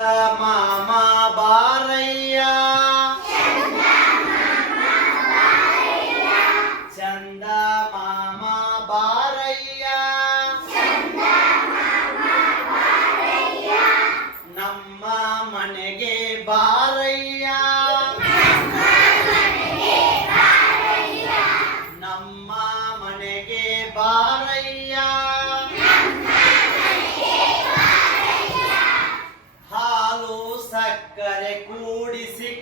ma ma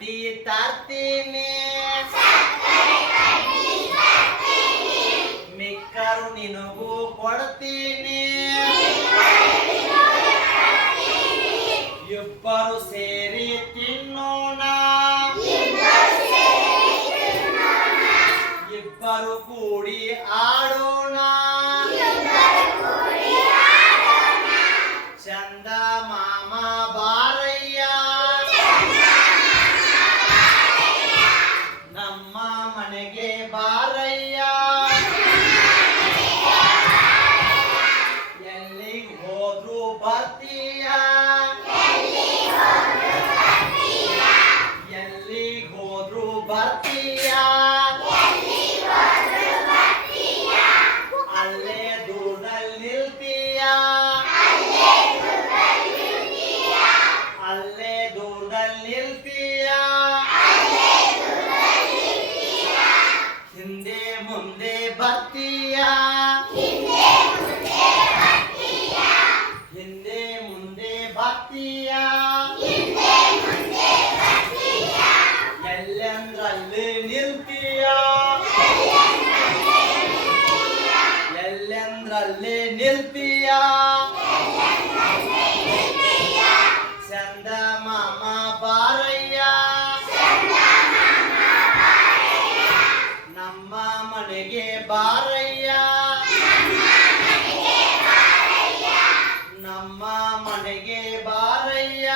ಕಡ್ಡಿ ತರ್ತೀನಿ. ಮಿಕ್ಕರು ನಿನಗೂ ಕೊಡ್ತೀನಿ. ಇಬ್ಬರು ಸೇರಿ ತಿನ್ನೋಣ. ಇಬ್ಬರು ಕೂಡಿ ಆಡೋಣ. wodru bartia Yalli wodru bartia Alle durnal niltia Alle durnal niltia Alle durnal niltia ನಲ್ಲಿ ನಿಲ್ತೀಯ? ಚಂದ ಮಾಮ ಬಾರಯ್ಯ? ನಮ್ಮ ಮನೆಗೆ ಬಾರಯ್ಯ? ನಮ್ಮ ಮನೆಗೆ ಬಾರಯ್ಯ?